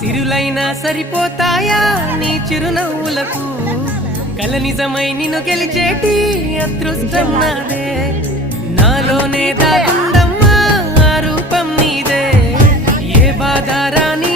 సిరులైనా సరిపోతాయా నీ చిరునవ్వులకు కల నిజమై నిన్ను గెలిచేటి అదృష్టం నాదే నాలోనే దాగుందమ్మా ఆ రూపం నీదే ఏ బాధ రాని